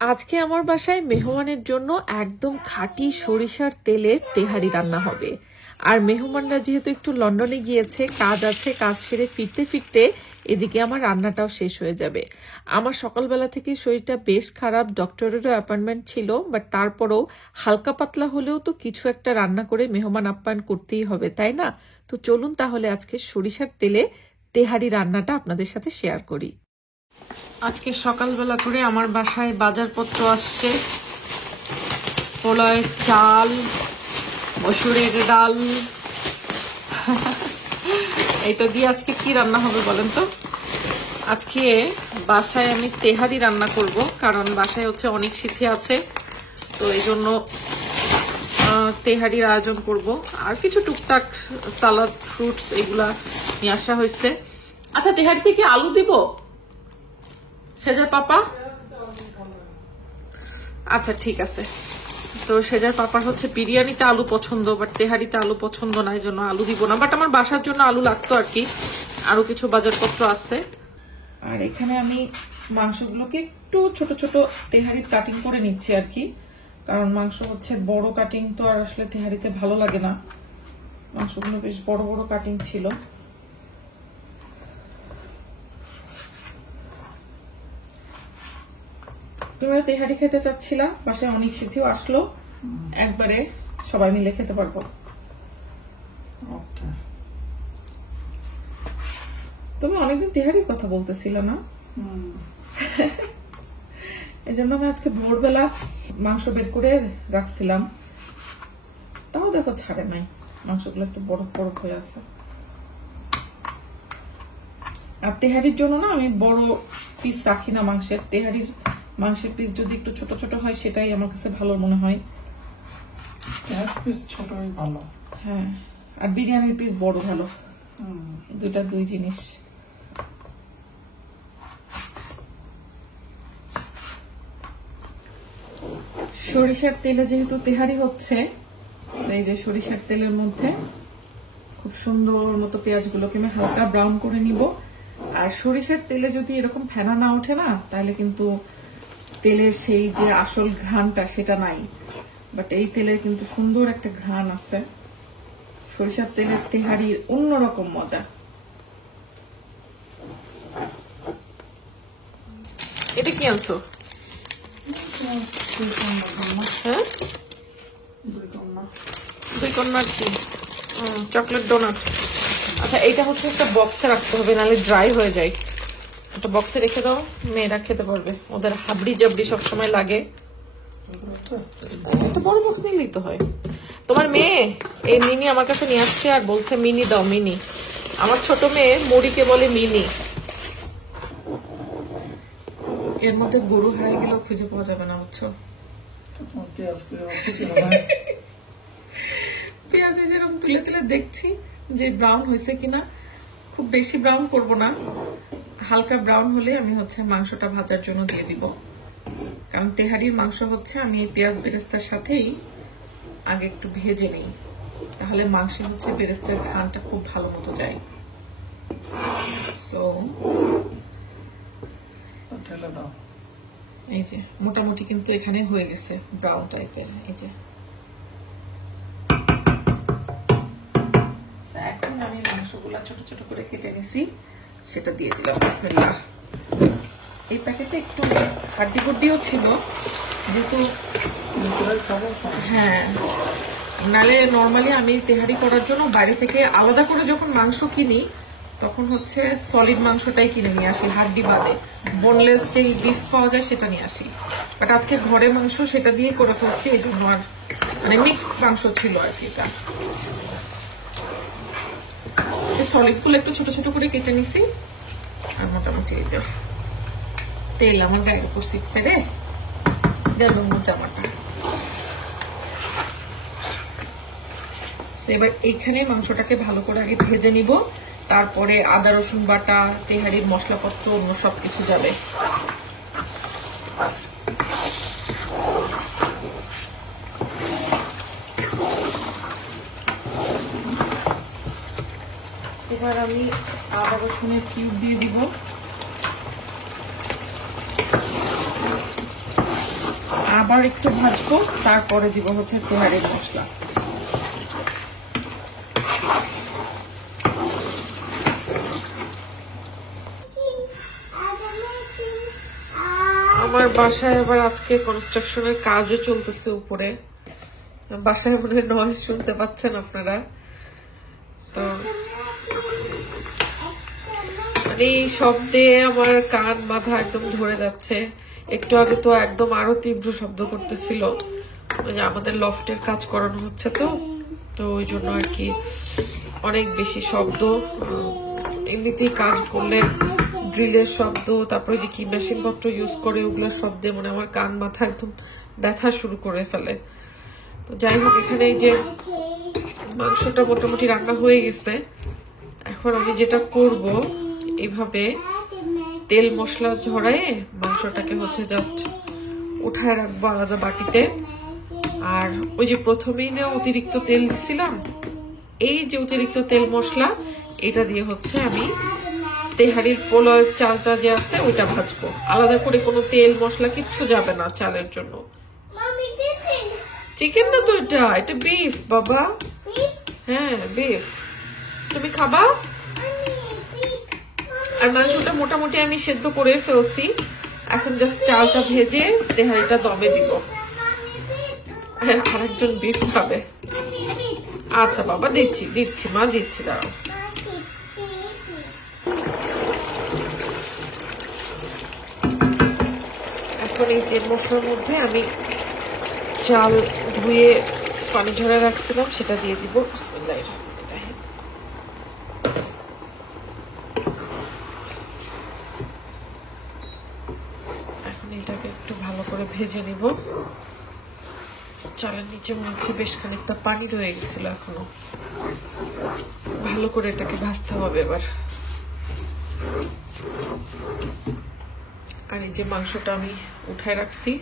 আজকে আমার বাসায় মেহমানের জন্য একদম খাঁটি সরিষার তেলে তেহারি রান্না হবে। আর মেহমানরা যেহেতু একটু লন্ডনে গিয়েছে, কাজ আছে, কাজ সেরে ফিরতে ফিরতে এদিকে আমার রান্নাটাও শেষ হয়ে যাবে। আমার সকালবেলা থেকে শরীরটা বেশ খারাপ, ডক্টরেরও অ্যাপয়েন্টমেন্ট ছিল, বাট তারপরেও হালকা পাতলা হলেও তো কিছু একটা রান্না করে মেহমান আপ্যায়ন করতেই হবে, তাই না? তো চলুন তাহলে আজকে সরিষার তেলে তেহারি রান্নাটা আপনাদের সাথে শেয়ার করি। আজকে সকালবেলা করে আমার বাসায় বাজারপত্র আসছে। পোলাওয়ের চাল, মসুরের ডাল। এটা দিয়ে আজকে কি রান্না হবে বলেন তো? আজকে বাসায় আমি তেহারি রান্না করব, কারণ বাসায় হচ্ছে অনেক সিথি আছে, তো এই জন্য তেহারির আয়োজন করব। আর কিছু টুকটাক সালাদ, ফ্রুটস এগুলা নিয়ে আসা হয়েছে। আচ্ছা, তেহারি থেকে আলু দিব সেজার পাপা? আচ্ছা ঠিক আছে। তো সেজার পাপার হচ্ছে বিরিয়ানিতে আলু পছন্দ, বাট তেহারিতে আলু পছন্দ না, এই জন্য আলু দিব না। বাট আমার বাসার জন্য আলু লাগতো আর কি। আরো কিছু বাজারপত্র আছে। আর এখানে আমি মাংসগুলোকে একটু ছোট ছোট তেহারির কাটিং করে নিচ্ছি আর কি, কারণ মাংস হচ্ছে বড় কাটিং তো আর আসলে তেহারিতে ভালো লাগে না। মাংসগুলো বেশ বড় বড় কাটিং ছিল। তুমি তেহারি খেতে চাচ্ছিলাম, বাসায় অনেক সিথিও আসলো, একবারে সবাই মিলে খেতে পারবো। তুমি অনেকদিন তেহারির কথা বলতেছিল না? এই জন্য আমি আজকে ভোরবেলা মাংস বের করে রাখছিলাম, তাও দেখো ছাড়ে নাই, মাংসগুলো একটু বরফ বরফ হয়ে আছে। আর তেহারির জন্য না আমি বড় পিস রাখি না মাংসের। তেহারির মাংসের পিস যদি একটু ছোট ছোট হয় সেটাই আমার কাছে ভালো মনে হয়। ছোটই ভালো। হ্যাঁ, আর বিরিয়ানির পিস বড় ভালো, দুটা দুই জিনিস। সরিষার তেলে যেহেতু তেহারি হচ্ছে, এই যে সরিষার তেলের মধ্যে খুব সুন্দর মতো পেঁয়াজগুলোকে আমি হালকা ব্রাউন করে নিব। আর সরিষার তেলে যদি এরকম ফেনা না ওঠে না, তাহলে কিন্তু তেলের সেই যে আসল ঘ্রাণটা সেটা নাই। বাট এই তেলে কিন্তু সুন্দর একটা ঘ্রাণ আছে। সরিষার তেলের তেহারির অন্যরকম মজা। এটা কি আনছো? হ্যাঁ, দুই কন্যার কি চকলেট ডোনাট। আচ্ছা, এটা হচ্ছে একটা বক্সে রাখতে হবে, নাহলে ড্রাই হয়ে যায়। একটা বক্সে রেখে দাও, মেয়েরা খেতে পারবে, ওদের হাবড়ি জাবড়ি সবসময় লাগে। একটা বড় বক্স নিলেই তো হয়। তোমার মেয়ে এই মিনি আমার কাছে নিয়ে আসছে আর বলছে মিনি দাও, মিনি। আমার ছোট মেয়ে মুড়িকে বলে মিনি। এর মধ্যে গরু হারিয়ে গেলেও খুঁজে পাওয়া যাবে না, বুঝছো? পেঁয়াজ যেরকম তুলে তুলে দেখছি যে ব্রাউন হয়েছে কিনা। খুব বেশি ব্রাউন করব না, হালকা ব্রাউন হলে আমি হচ্ছে মাংসটা ভাজার জন্য দিয়ে দিব। কারণ তেহারির মাংস হচ্ছে আমি এই পেঁয়াজ বেরেস্তার সাথেই আগে একটু ভেজে নেই, তাহলে মাংসে হচ্ছে বেরেস্তার ঘ্রাণটা খুব ভালো মতো যায়। সো এই যে মোটামুটি কিন্তু এখানে হয়ে গেছে ব্রাউন টাইপের। এই যে এখন আমি মাংসগুলা ছোট ছোট করে কেটে নিছি, সেটা দিয়ে দিলাম। বিসমিল্লাহ। এই প্যাকেটে একটু হাড্ডি গুড্ডিও ছিল, যেহেতু হ্যাঁ, নালে নর্মালি আমি তেহারি করার জন্য বাইরে থেকে আলাদা করে যখন মাংস কিনি তখন হচ্ছে সলিড মাংসটাই কিনে নিয়ে আসি, হাড্ডি বাদে। বোনলেস যে বিফ পাওয়া যায় সেটা নিয়ে আসি, বাট আজকে ঘরে মাংস, সেটা দিয়ে করে ফেলছি। এই জন্য আর মানে মিক্সড মাংস ছিল আর কি। এটা সলিড গুলো একটু ছোট ছোট করে কেটে নিছি। আর মোটামুটি এই যে তেল আমার গায়ের উপর শিখছে রে, গেল জামাটা। এবার এইখানে মাংসটাকে ভালো করে আগে ভেজে নিব, তারপরে আদা রসুন বাটা, তেহারির মশলাপত্র, অন্য সবকিছু যাবে। এবার আমি আদা রসুনের কিউব দিয়ে দিব। আবার একটু ভাজবো, তারপরে দিব হচ্ছে তেহারির মশলা। আমার বাসায় আবার আজকে কনস্ট্রাকশনের কাজও চলতেছে উপরে। বাসায় মনে নয়েজ শুনতে পাচ্ছেন আপনারা। তো মানে এই শব্দে আমার কান মাথা একদম ধরে যাচ্ছে। একটু আগে তো একদম আরো তীব্র শব্দ করতেছিল। ওই যে আমাদের লফটের কাজ করানো হচ্ছে, তো ওই জন্য আর কি অনেক বেশি শব্দ। এমনিতেই কাজ করলে ড্রিলের শব্দ, তারপরে যে কি মেশিন পত্র ইউজ করে ওগুলোর শব্দে মানে আমার কান মাথা একদম ব্যথা শুরু করে ফেলে। তো যাই হোক, এখানে এই যে মাংসটা মোটামুটি রান্না হয়ে গেছে। এখন আমি যেটা করব, এইভাবে তেল মশলা ঝরায়ে মাংসটাকে হচ্ছে জাস্ট উঠায় রাখবো আলাদা বাটিতে। আর ওই যে প্রথমেই না অতিরিক্ত তেল দিছিলাম, এই যে অতিরিক্ত তেল মশলা এটা দিয়ে হচ্ছে আমি তেহারির পোলাও চালটা যে আছে ওইটা ভাজবো। আলাদা করে কোনো তেল মশলা কিচ্ছু যাবে না চালের জন্য। চিকেন না তো, এটা বিফ বাবা। হ্যাঁ বিফ, তুমি খাবা? আর মাংসটা মোটামুটি আমি সেদ্ধ করে ফেলছি, এখন জাস্ট চালটা ভেজে তেহারিটা দমে দিব। হ্যাঁ, আরেকজন বিফ খাবে। আচ্ছা বাবা, দিচ্ছি মা, দিচ্ছি, দাঁড়াও। এখন এই তেল মশলার মধ্যে আমি চাল ধুয়ে পানি ঝরে রাখছিলাম সেটা দিয়ে দিব। বিসমিল্লাহির রহমানির রহিম। এখন এটাকে একটু ভালো করে ভেজে নিব। চালের নিচে মনে হচ্ছে বেশ খানিকটা পানি রয়ে গেছিল, এখনো ভালো করে এটাকে ভাজতে হবে এবার। আর এই যে মাংসটা আমি উঠায় রাখছি,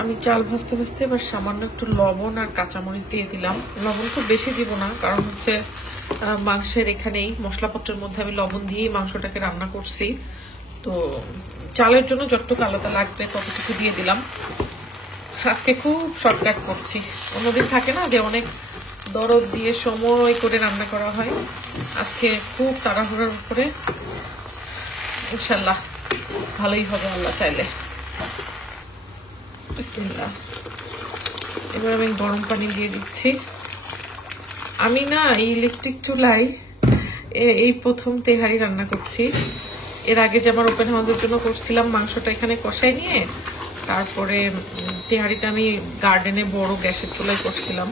আমি চাল ভাজতে ভাজতে এবার সামান্য একটু লবণ আর কাঁচামরিচ দিয়ে দিলাম। লবণ খুব বেশি দিব না, কারণ হচ্ছে মাংসের এখানেই মশলাপত্রের মধ্যে আমি লবণ দিয়েই মাংসটাকে রান্না করছি। তো চালের জন্য যতটুকু আলাদা লাগবে ততটুকু দিয়ে দিলাম। আজকে খুব শর্টকাট করছি। অন্যদিন থাকে না যে অনেক দরদ দিয়ে সময় করে রান্না করা হয়, আজকে খুব তাড়াহুড়োর উপরে। ইনশাল্লাহ ভালোই হবে আল্লাহ চাইলে। বিসমিল্লাহ। এবার আমি গরম পানি দিয়ে দিচ্ছি। আমি না এই ইলেকট্রিক চুলায় এই প্রথম তেহারি রান্না করছি। এর আগে যে আমার ওপেন হাউসের জন্য করছিলাম, মাংসটা এখানে কষাই নিয়ে তারপরে তেহারিটা আমি গার্ডেনে বড় গ্যাসের চুলায় করছিলাম।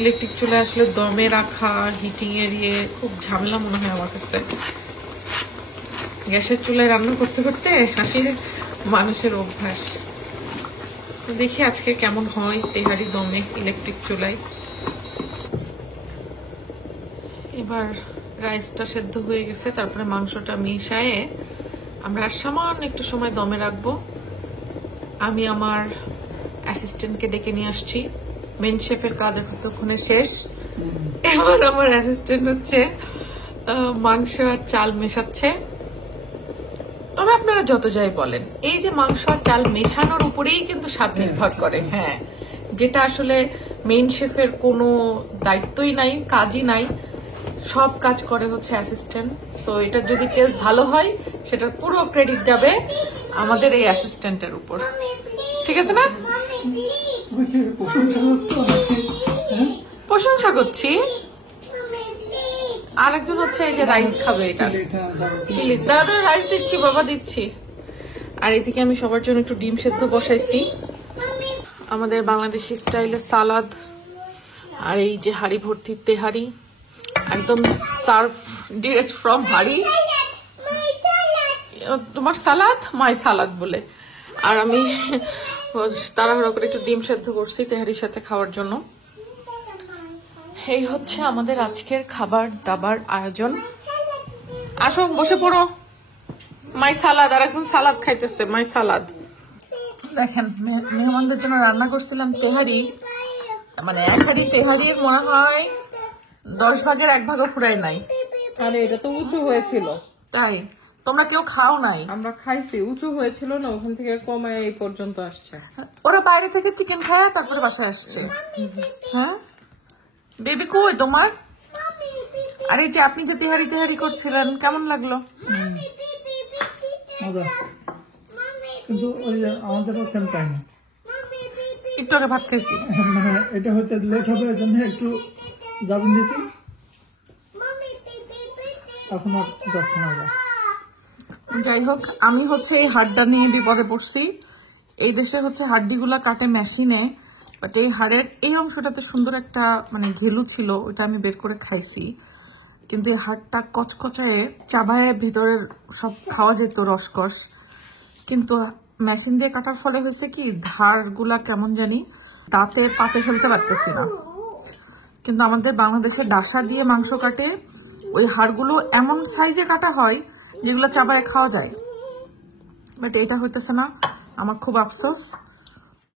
ইলেকট্রিক চুলায় আসলে দমে রাখা, হিটিং এরিয়ে খুব ঝামেলা মনে হয় আমার কাছে। গ্যাসের চুলায় রান্না করতে করতে আসলে মানুষের অভ্যাস। দেখি আজকে কেমন হয় তেহারি দমে ইলেকট্রিক চুলায়। এবার রাইসটা সেদ্ধ হয়ে গেছে, তারপরে মাংসটা মিশায়ে আমরা সামান্য একটু সময় দমে রাখবো। আমি আমার অ্যাসিস্ট্যান্টকে ডেকে নিয়ে আসছি। মেন শেফের কাজ এতক্ষণে শেষ। এবার আমার অ্যাসিস্ট্যান্ট হচ্ছে মাংস আর চাল মেশাচ্ছে। তবে আপনারা যত যাই বলেন, এই যে মাংস আর চাল মেশানোর উপরেই কিন্তু স্বাদ নির্ভর করে। হ্যাঁ, যেটা আসলে মেইন শেফের কোনো দায়িত্বই নাই, কাজই নাই, সব কাজ করে হচ্ছে অ্যাসিস্ট্যান্ট। সো এটা যদি টেস্ট ভালো হয় সেটার পুরো ক্রেডিট যাবে আমাদের এই অ্যাসিস্ট্যান্টের উপর। ঠিক আছে না? প্রশংসা করছি। আরেকজন হচ্ছে এই যে রাইস খাবে, এটা দাদা রাইস দিচ্ছি বাবা, দিচ্ছি। আর এদিকে আমি সবার জন্য একটু ডিম সেদ্ধ বসাইছি, আমাদের বাংলাদেশি স্টাইলের সালাদ। আর এই যে হাঁড়ি ভর্তি তেহারি, একদম সার্ভ ডিরেক্ট ফ্রম হাঁড়ি। তোমার সালাদ, মাই সালাদ বলে। আর আমি তাড়াহুড়ো করে একটু ডিম সেদ্ধ করছি তেহারির সাথে খাওয়ার জন্য। এই হচ্ছে আমাদের আজকের খাবার দাবার আয়োজন। আসো বসে পড়ো। মাই সালাদ, আর একজন সালাদ খাইতেছে, মাই সালাদ। দেখেন মেহমানদের জন্য রান্না করছিলাম তেহারি, মানে এক হাঁড়ি তেহারি মনে হয় 10 ভাগের 1 ভাগও ফুরাই নাই। আরে এটা তো উঁচু হয়েছিল, তাই তোমরা কেউ খাও নাই? আমরা খাইছি, উঁচু হয়েছিল না, ওখান থেকে কমায় এই পর্যন্ত আসছে। ওরা বাইরে থেকে চিকেন খায় তারপরে বাসায় আসছে। হ্যাঁ বেবি কই তোমার? আর এই যে আপনি যে তেহারি তেহারি করছিলেন কেমন লাগলো? কিন্তু ওই আমাদেরও সেম টাইম, একটু আগে ভাত খাইছি, মানে এটা হতে লেট হবে এই জন্য একটু যাবেন দিছি, এখন আর যাচ্ছে না। যাই হোক আমি হচ্ছে এই হাড়টা নিয়ে বিপদে পড়ছি। এই দেশে হচ্ছে হাড্ডিগুলা কাটে মেশিনে, বাট এই হাড়ের এই অংশটাতে সুন্দর একটা মানে ঘেলু ছিল, ওইটা আমি বের করে খাইছি। কিন্তু এই হাড়টা কচকচায় চাবায় ভেতরের সব খাওয়া যেত রসকস, কিন্তু মেশিন দিয়ে কাটার ফলে হয়েছে কি ধারগুলা কেমন জানি দাঁতে পাতে ফেলতে পারতেছি না। কিন্তু আমাদের বাংলাদেশে ডাসা দিয়ে মাংস কাটে, ওই হাড়গুলো এমন সাইজে কাটা হয় যেগুলো চাবায় খাওয়া যায়, বাট এটা হইতেছে না। আমার খুব আফসোস।